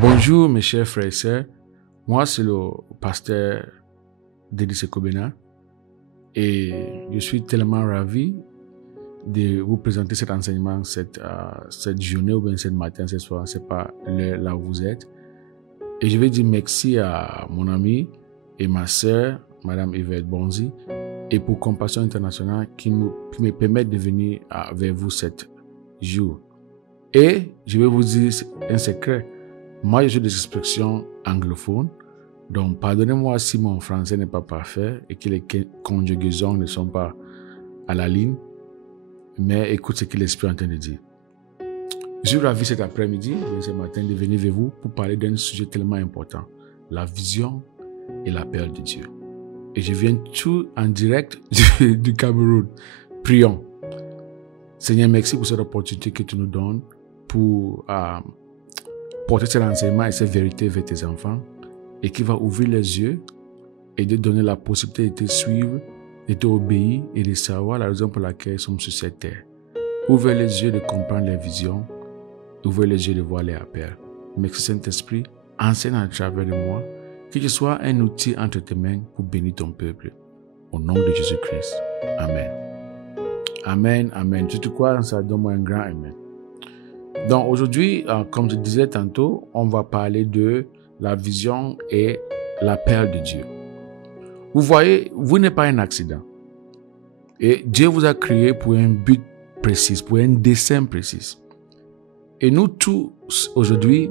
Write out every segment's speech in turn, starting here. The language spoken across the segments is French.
Bonjour mes chers frères et sœurs, moi c'est le pasteur Dédé Sekobena et je suis tellement ravi de vous présenter cet enseignement cette journée ou bien ce matin, ce soir, c'est pas l'heure là où vous êtes. Et je vais dire merci à mon ami et ma sœur, Madame Yvette Bonzi, et pour Compassion Internationale qui me permettent de venir vers vous cet jour. Et je vais vous dire un secret. Moi, j'ai des expressions anglophones, donc pardonnez-moi si mon français n'est pas parfait et que les conjugaisons ne sont pas à la ligne, mais écoute ce que l'Esprit est en train de dire. Je suis ravi cet après-midi, ce matin, de venir vers vous pour parler d'un sujet tellement important, la vision et l'appel de Dieu. Et je viens tout en direct du Cameroun. Prions. Seigneur, merci pour cette opportunité que tu nous donnes pour porter cet enseignement et cette vérité vers tes enfants et qui va ouvrir les yeux et de donner la possibilité de te suivre, de t'obéir et de savoir la raison pour laquelle nous sommes sur cette terre. Ouvre les yeux de comprendre les visions, ouvre les yeux de voir les appels. Merci Saint-Esprit, enseigne à travers de moi, que je sois un outil entre tes mains pour bénir ton peuple. Au nom de Jésus-Christ. Amen. Amen, amen. Tu te crois en ça, donne-moi un grand amen. Donc aujourd'hui, comme je disais tantôt, on va parler de la vision et l'appel de Dieu. Vous voyez, vous n'êtes pas un accident. Et Dieu vous a créé pour un but précis, pour un dessein précis. Et nous tous, aujourd'hui,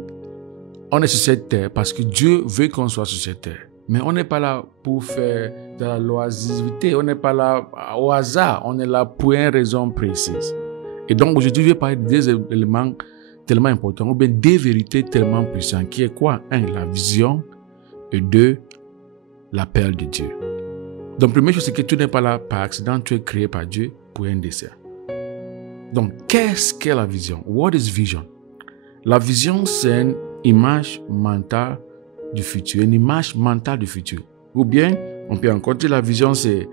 on est sur cette terre parce que Dieu veut qu'on soit sur cette terre. Mais on n'est pas là pour faire de la loisiveté, on n'est pas là au hasard, on est là pour une raison précise. Et donc aujourd'hui, je vais parler de des éléments tellement importants, ou bien des vérités tellement puissantes, qui est quoi? 1. La vision, et 2. L'appel de Dieu. Donc, première chose, c'est que tu n'es pas là par accident, tu es créé par Dieu pour un dessein. Donc, qu'est-ce qu'est la vision? What is vision? La vision, c'est une image mentale du futur, une image mentale du futur. Ou bien, on peut encore dire la vision, c'est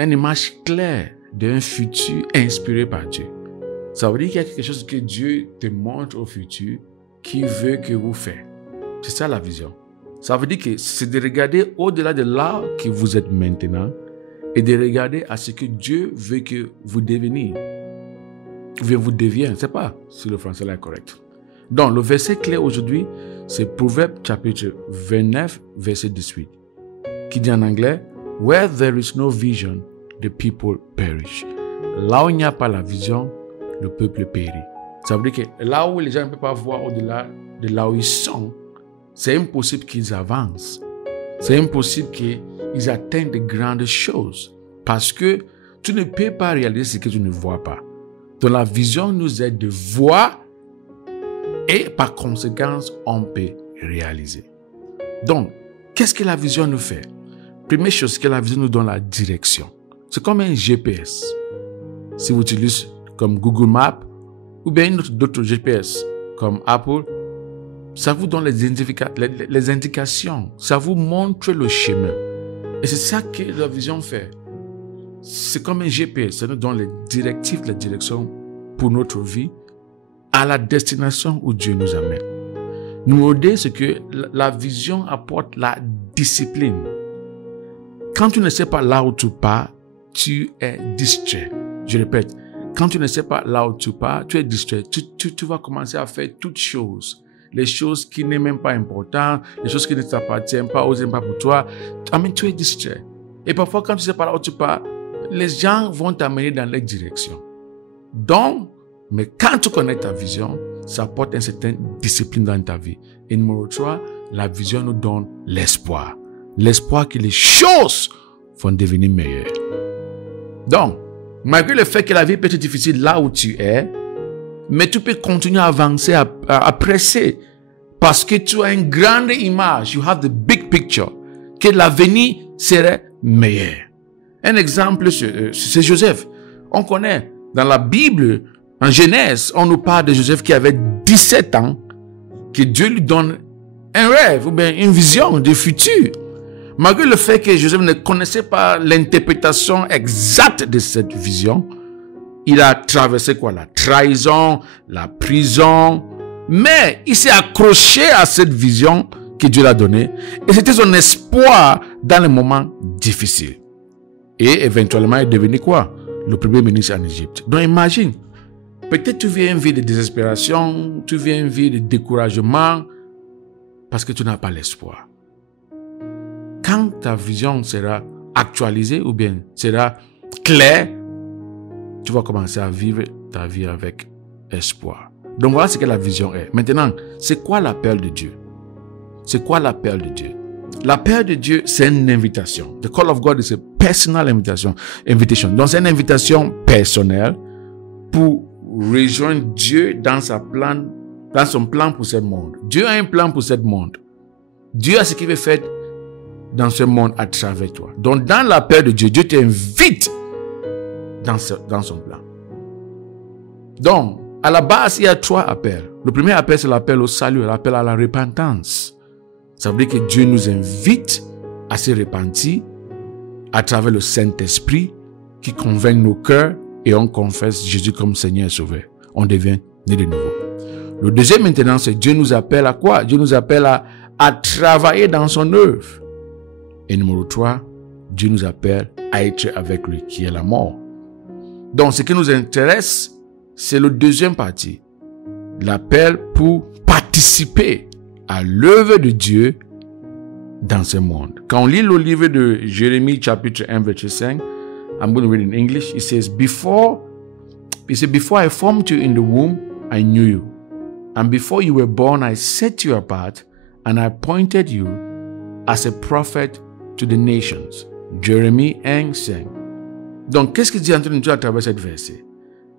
une image claire d'un futur inspiré par Dieu. Ça veut dire qu'il y a quelque chose que Dieu te montre au futur qui veut que vous fassiez. C'est ça la vision. Ça veut dire que c'est de regarder au-delà de là que vous êtes maintenant et de regarder à ce que Dieu veut que vous deveniez. Vous deviez. Je ne sais pas si le français est correct. Donc, le verset clé aujourd'hui, c'est Proverbe chapitre 29, verset 18, qui dit en anglais, « Where there is no vision, the people perish. » Là où il n'y a pas la vision, le peuple périt. Ça veut dire que là où les gens ne peuvent pas voir au-delà de là où ils sont, c'est impossible qu'ils avancent. C'est impossible qu'ils atteignent de grandes choses. Parce que tu ne peux pas réaliser ce que tu ne vois pas. Donc la vision nous aide de voir et par conséquent, on peut réaliser. Donc, qu'est-ce que la vision nous fait? Première chose, c'est que la vision nous donne la direction. C'est comme un GPS. Si vous utilisez comme Google Maps ou bien d'autres GPS comme Apple, ça vous donne les indications, ça vous montre le chemin. Et c'est ça que la vision fait. C'est comme un GPS, ça nous donne les directives, les directions pour notre vie à la destination où Dieu nous amène. Numéro 2, c'est que la vision apporte la discipline. Quand tu ne sais pas là où tu pars, tu es distrait. Je répète, quand tu ne sais pas là où tu pars, tu es distrait. Tu vas commencer à faire toutes choses. Les choses qui n'est même pas importantes, les choses qui ne t'appartiennent pas, osent pas pour toi. Tu es distrait. Et parfois, quand tu ne sais pas là où tu pars, les gens vont t'amener dans leur direction. Donc, mais quand tu connais ta vision, ça apporte une certaine discipline dans ta vie. Et numéro 3, la vision nous donne l'espoir. L'espoir que les choses vont devenir meilleures. Donc, malgré le fait que la vie peut être difficile là où tu es, mais tu peux continuer à avancer, à presser, parce que tu as une grande image, you have the big picture, que l'avenir serait meilleur. Un exemple, c'est Joseph. On connaît, dans la Bible, en Genèse, on nous parle de Joseph qui avait 17 ans, que Dieu lui donne un rêve, ou bien une vision du futur. Malgré le fait que Joseph ne connaissait pas l'interprétation exacte de cette vision, il a traversé quoi? La trahison, la prison, Mais il s'est accroché à cette vision que Dieu l'a donnée. Et c'était son espoir dans les moments difficiles. Et éventuellement, il est devenu quoi? Le premier ministre en Égypte. Donc imagine, peut-être tu vis une vie de désespération, tu vis une vie de découragement, parce que tu n'as pas l'espoir. Quand ta vision sera actualisée ou bien sera claire, tu vas commencer à vivre ta vie avec espoir. Donc voilà ce que la vision est. Maintenant, c'est quoi l'appel de Dieu? C'est quoi l'appel de Dieu? L'appel de Dieu, c'est une invitation. The call of God is a personal invitation. Donc c'est une invitation personnelle pour rejoindre Dieu dans son plan pour ce monde. Dieu a un plan pour ce monde. Dieu a ce qu'il veut faire dans ce monde à travers toi. Donc dans l'appel de Dieu, Dieu t'invite dans son plan. Donc, à la base, il y a 3 appels. Le premier appel, c'est l'appel au salut, l'appel à la repentance. Ça veut dire que Dieu nous invite à se repentir à travers le Saint-Esprit qui convainc nos cœurs et on confesse Jésus comme Seigneur et Sauveur. On devient né de nouveau. Le deuxième maintenant, c'est Dieu nous appelle à quoi? Dieu nous appelle à travailler dans son œuvre. Et numéro 3, Dieu nous appelle à être avec lui, qui est la mort. Donc, ce qui nous intéresse, c'est le deuxième partie. L'appel pour participer à l'œuvre de Dieu dans ce monde. Quand on lit le livre de Jérémie, chapitre 1, verset 5, I'm going to read in English. It says, Before I formed you in the womb, I knew you. And before you were born, I set you apart, and I appointed you as a prophet to the nations. Jérémie 1, 5. Donc, qu'est-ce que Dieu est en train de dire à travers cette verset?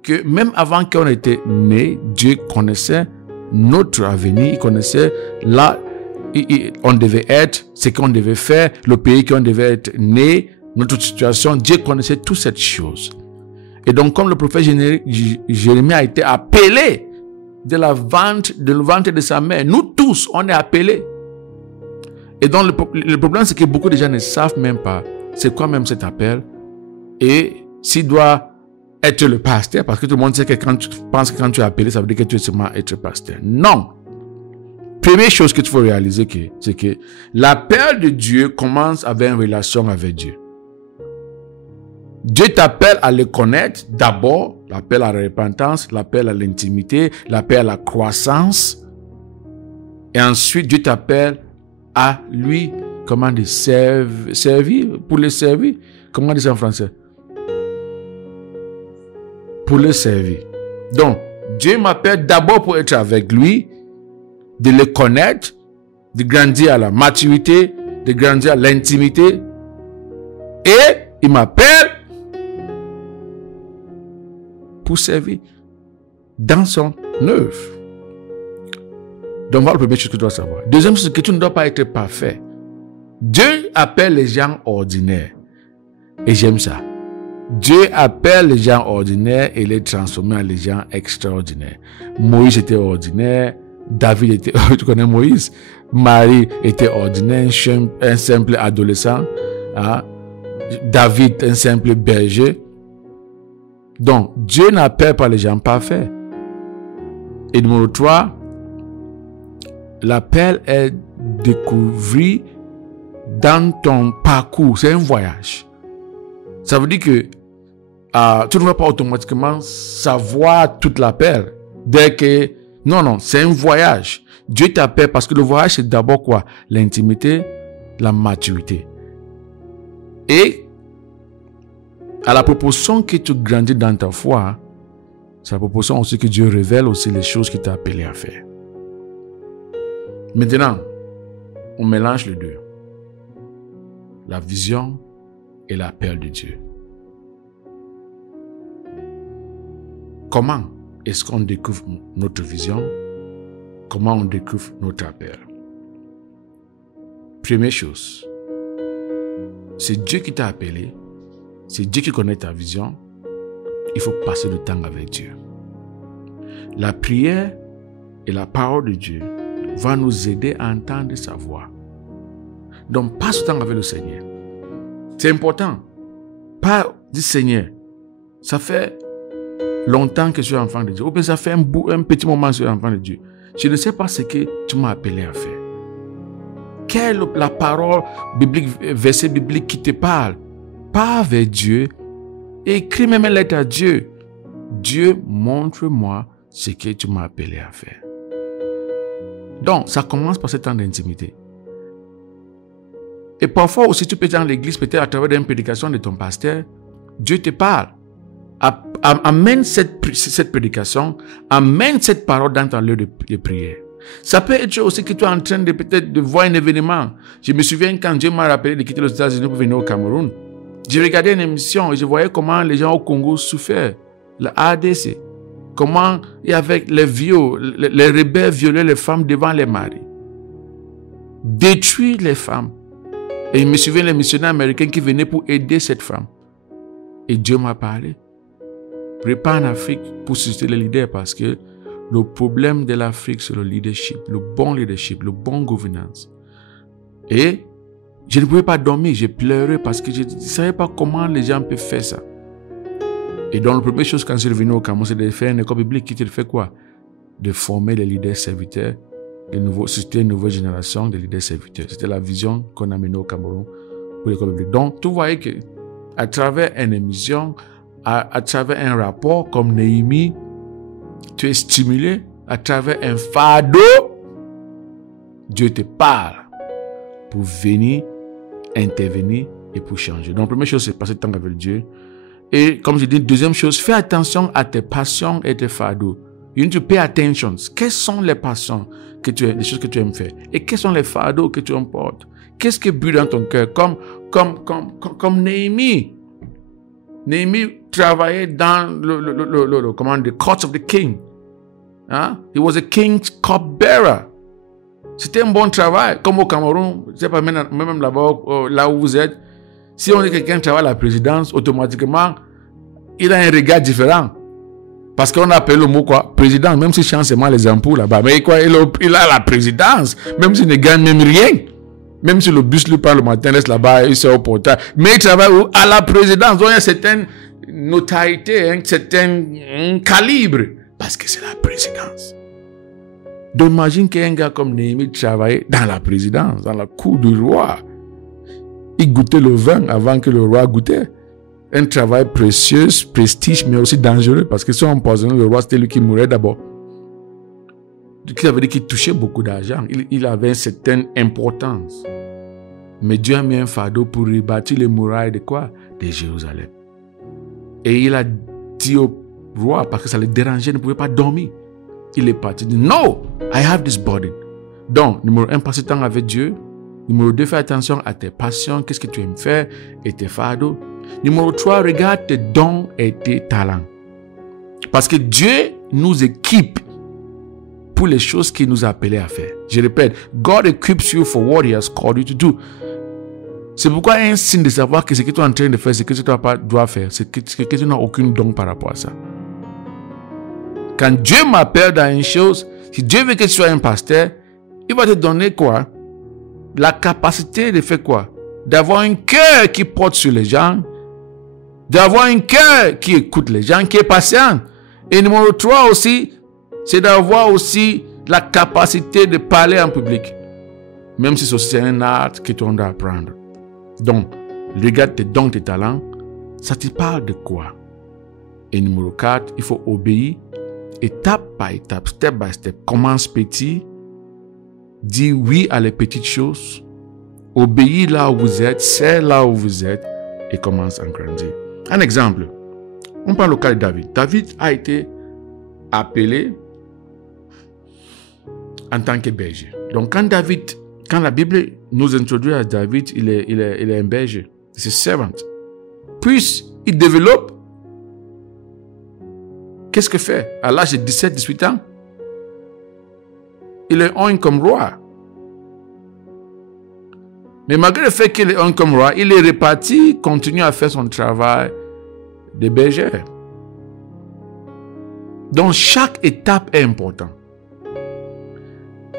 Que même avant qu'on était né, Dieu connaissait notre avenir, il connaissait là on devait être, ce qu'on devait faire, le pays qu'on devait être né, notre situation. Dieu connaissait toutes ces choses. Et donc, comme le prophète Jérémie a été appelé de le ventre de sa mère, nous tous, on est appelés. Et donc, le problème, c'est que beaucoup de gens ne savent même pas c'est quoi même cet appel et s'il doit être le pasteur, parce que tout le monde sait que quand tu penses que quand tu es appelé, ça veut dire que tu es seulement être pasteur. Non. Première chose que tu faut réaliser, c'est que l'appel de Dieu commence avec une relation avec Dieu. Dieu t'appelle à le connaître d'abord, l'appel à la repentance, l'appel à l'intimité, l'appel à la croissance. Et ensuite, Dieu t'appelle à lui, comment dire, servir, pour le servir. Comment dire ça en français? Pour le servir. Donc, Dieu m'appelle d'abord pour être avec lui, de le connaître, de grandir à la maturité, de grandir à l'intimité. Et il m'appelle pour servir dans son œuvre. Donc voilà la première chose que tu dois savoir. Deuxième chose, c'est que tu ne dois pas être parfait. Dieu appelle les gens ordinaires. Et j'aime ça. Dieu appelle les gens ordinaires et les transforme en les gens extraordinaires. Moïse était ordinaire. David était, tu connais Moïse? Marie était ordinaire, un simple adolescent. Hein? David, un simple berger. Donc, Dieu n'appelle pas les gens parfaits. Et numéro 3, l'appel est découvrir dans ton parcours. C'est un voyage. Ça veut dire que tu ne vas pas automatiquement savoir toute l'appel. Dès que... Non, c'est un voyage. Dieu t'appelle parce que le voyage, c'est d'abord quoi? L'intimité, la maturité. Et à la proportion que tu grandis dans ta foi, c'est la proportion aussi que Dieu révèle aussi les choses qu'il t'a appelé à faire. Maintenant, on mélange les deux. La vision et l'appel de Dieu. Comment est-ce qu'on découvre notre vision? Comment on découvre notre appel? Première chose, c'est Dieu qui t'a appelé, c'est Dieu qui connaît ta vision. Il faut passer du temps avec Dieu. La prière et la parole de Dieu va nous aider à entendre sa voix. Donc, passe du temps avec le Seigneur. C'est important. Pas du Seigneur. Ça fait longtemps que je suis enfant de Dieu. Ou bien ça fait un petit moment que je suis enfant de Dieu. je ne sais pas ce que tu m'as appelé à faire. Quelle est la parole biblique, verset biblique qui te parle? Pars vers Dieu et écris même une lettre à Dieu. Dieu, montre-moi ce que tu m'as appelé à faire. Donc, ça commence par ce temps d'intimité. Et parfois aussi, tu peux être dans l'église, peut-être à travers une prédication de ton pasteur, Dieu te parle. Amène cette prédication, amène cette parole dans ton lieu de prière. Ça peut être aussi que tu es en train de peut-être de voir un événement. Je me souviens quand Dieu m'a rappelé de quitter les États-Unis pour venir au Cameroun. J'ai regardé une émission et je voyais comment les gens au Congo souffraient. La ADC. Comment, et avec les rebelles violaient les femmes devant les maris. Détruire les femmes. Et je me souviens les missionnaires américains qui venaient pour aider cette femme. Et Dieu m'a parlé. Prépare en Afrique pour susciter les leaders parce que le problème de l'Afrique, c'est le leadership, le bon gouvernance. Et je ne pouvais pas dormir, j'ai pleuré parce que je ne savais pas comment les gens peuvent faire ça. Et donc, la première chose quand je suis revenu au Cameroun, c'est de faire une école biblique qui te fait quoi? De former les leaders serviteurs, c'était une nouvelle génération de leaders serviteurs. C'était la vision qu'on a menée au Cameroun pour l'école biblique. Donc, tu voyais que à travers une émission, à travers un rapport comme Néhémie, tu es stimulé à travers un fardeau. Dieu te parle pour venir, intervenir et pour changer. Donc, la première chose, c'est passer du temps avec Dieu. Et comme je dis, deuxième chose, fais attention à tes passions et tes fardeaux. You need to pay attention. Quelles sont les passions que tu aimes, les choses que tu aimes faire? Et quels sont les fardeaux que tu emportes? Qu'est-ce qui brûle dans ton cœur? Comme Néhémie. Néhémie travaillait dans the courts of the king. Hein? He was a king's cupbearer. C'était un bon travail. Comme au Cameroun, je ne sais pas, même là-bas, là où vous êtes, si on dit que quelqu'un travaille à la présidence, automatiquement, il a un regard différent. Parce qu'on appelle le mot quoi? Président, même si change seulement les impôts là-bas. Mais quoi, il a la présidence, même s'il ne gagne même rien. Même si le bus lui parle le matin, laisse là-bas, il sort au portail. Mais il travaille à la présidence. Donc il y a une certaine notoriété, un certain calibre. Parce que c'est la présidence. Donc imagine qu'un gars comme Néhémie travaillait dans la présidence, dans la cour du roi. Il goûtait le vin avant que le roi goûtait. Un travail précieux, prestige, mais aussi dangereux. Parce que si on empoisonnait le roi, c'était lui qui mourait d'abord. Ça veut dire qu'il touchait beaucoup d'argent. Il avait une certaine importance. Mais Dieu a mis un fardeau pour rebâtir les murailles de quoi? De Jérusalem. Et il a dit au roi, parce que ça le dérangeait, il ne pouvait pas dormir. Il est parti. Il dit, no, I have this burden. Donc, numéro 1, passe du temps avec Dieu. Numéro 2, fais attention à tes passions, qu'est-ce que tu aimes faire et tes fardeaux. Numéro 3, regarde tes dons et tes talents. Parce que Dieu nous équipe pour les choses qu'il nous a appelés à faire. Je répète, God equips you for what He has called you to do. C'est pourquoi un signe de savoir que ce que tu es en train de faire, ce que tu dois faire, c'est que tu n'as aucun don par rapport à ça. Quand Dieu m'appelle dans une chose, si Dieu veut que tu sois un pasteur, il va te donner quoi? La capacité de faire quoi? D'avoir un cœur qui porte sur les gens, d'avoir un cœur qui écoute les gens, qui est patient. Et numéro 3 aussi, c'est d'avoir aussi la capacité de parler en public. Même si c'est un art que tu dois apprendre. Donc, regarde tes dons, tes talents, ça te parle de quoi? Et numéro 4, il faut obéir étape par étape, step by step. Commence petit, dis oui à les petites choses, obéis là où vous êtes, sais là où vous êtes et commence à grandir. Un exemple, on parle au cas de David. David a été appelé en tant que berger. Donc quand la Bible nous introduit à David, il est un berger, c'est servant. Puis il développe. Qu'est-ce qu'il fait? À l'âge de 17-18 ans, il est un comme roi. Mais malgré le fait qu'il est un comme roi, il est reparti, continue à faire son travail de berger. Donc chaque étape est importante.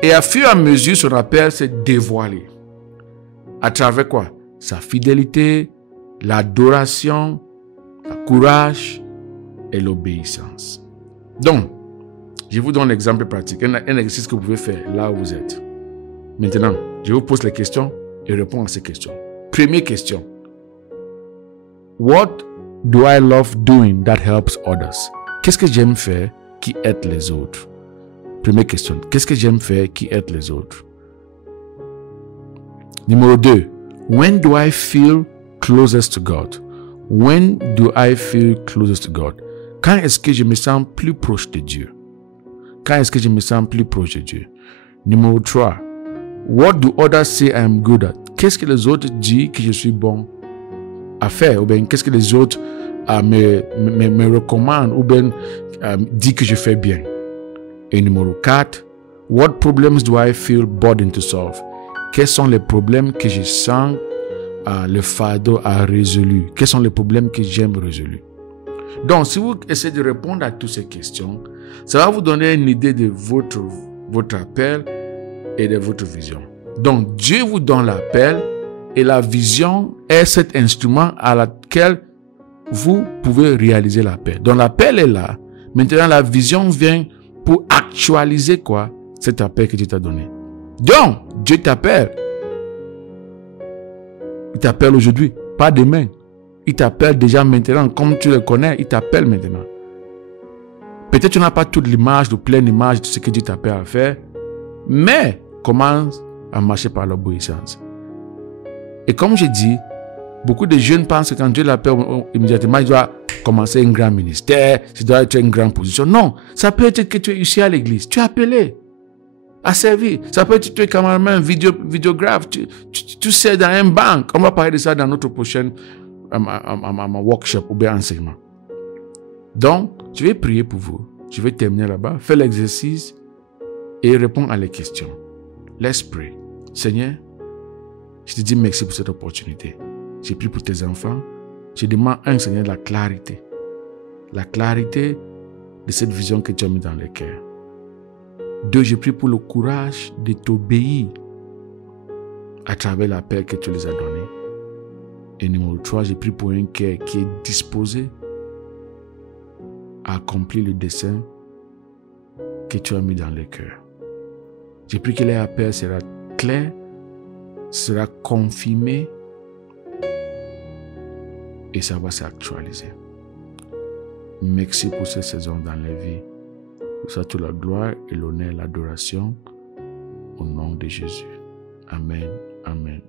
Et à fur et à mesure, son appel s'est dévoilé. À travers quoi? Sa fidélité, l'adoration, le courage et l'obéissance. Donc, Je vous donne un exemple pratique, un exercice que vous pouvez faire là où vous êtes. Maintenant, je vous pose les questions et réponds à ces questions. Première question. What do I love doing that helps others? Qu'est-ce que j'aime faire qui aide les autres? Première question. Qu'est-ce que j'aime faire qui aide les autres? Numéro 2. When do I feel closest to God? When do I feel closest to God? Quand est-ce que je me sens plus proche de Dieu? Quand est-ce que je me sens plus proche de Dieu? Numéro 3. What do others say I am good at? Qu'est-ce que les autres disent que je suis bon à faire? Ou bien qu'est-ce que les autres me recommandent ou bien disent que je fais bien? Et numéro 4. What problems do I feel burdened to solve? Quels sont les problèmes que je sens le fardeau à résolu? Quels sont les problèmes que j'aime résolus? Donc, si vous essayez de répondre à toutes ces questions, ça va vous donner une idée de votre appel et de votre vision. Donc, Dieu vous donne l'appel et la vision est cet instrument à laquelle vous pouvez réaliser l'appel. Donc, l'appel est là. Maintenant, la vision vient pour actualiser quoi? Cet appel que Dieu t'a donné. Donc, Dieu t'appelle. Il t'appelle aujourd'hui, pas demain. Il t'appelle déjà maintenant, comme tu le connais, il t'appelle maintenant. Peut-être tu n'as pas toute l'image, de pleine image de ce que Dieu t'appelle à faire, mais commence à marcher par l'obéissance. Et comme je dis, beaucoup de jeunes pensent que quand Dieu l'appelle, immédiatement, il doit commencer un grand ministère, il doit être une grande position. Non, ça peut être que tu es ici à l'église, tu es appelé à servir. Ça peut être que tu es cameraman, vidéographe, tu sais dans une banque. On va parler de ça dans notre prochain workshop ou bien enseignement. Donc, je vais prier pour vous. Je vais terminer là-bas, faire l'exercice et répondre à les questions. Let's pray. Seigneur, je te dis merci pour cette opportunité. J'ai prié pour tes enfants. Je demande à un Seigneur la clarité. La clarité de cette vision que tu as mis dans le cœur. 2, je prie pour le courage de t'obéir à travers l'appel que tu les as donné. Et numéro 3, je prie pour un cœur qui est disposé à accomplir le dessein que tu as mis dans le cœur. Je prie que l'appel sera clair, sera confirmé et ça va s'actualiser. Merci pour cette saison dans la vie. Pour ça, toute la gloire et l'honneur et l'adoration au nom de Jésus. Amen. Amen.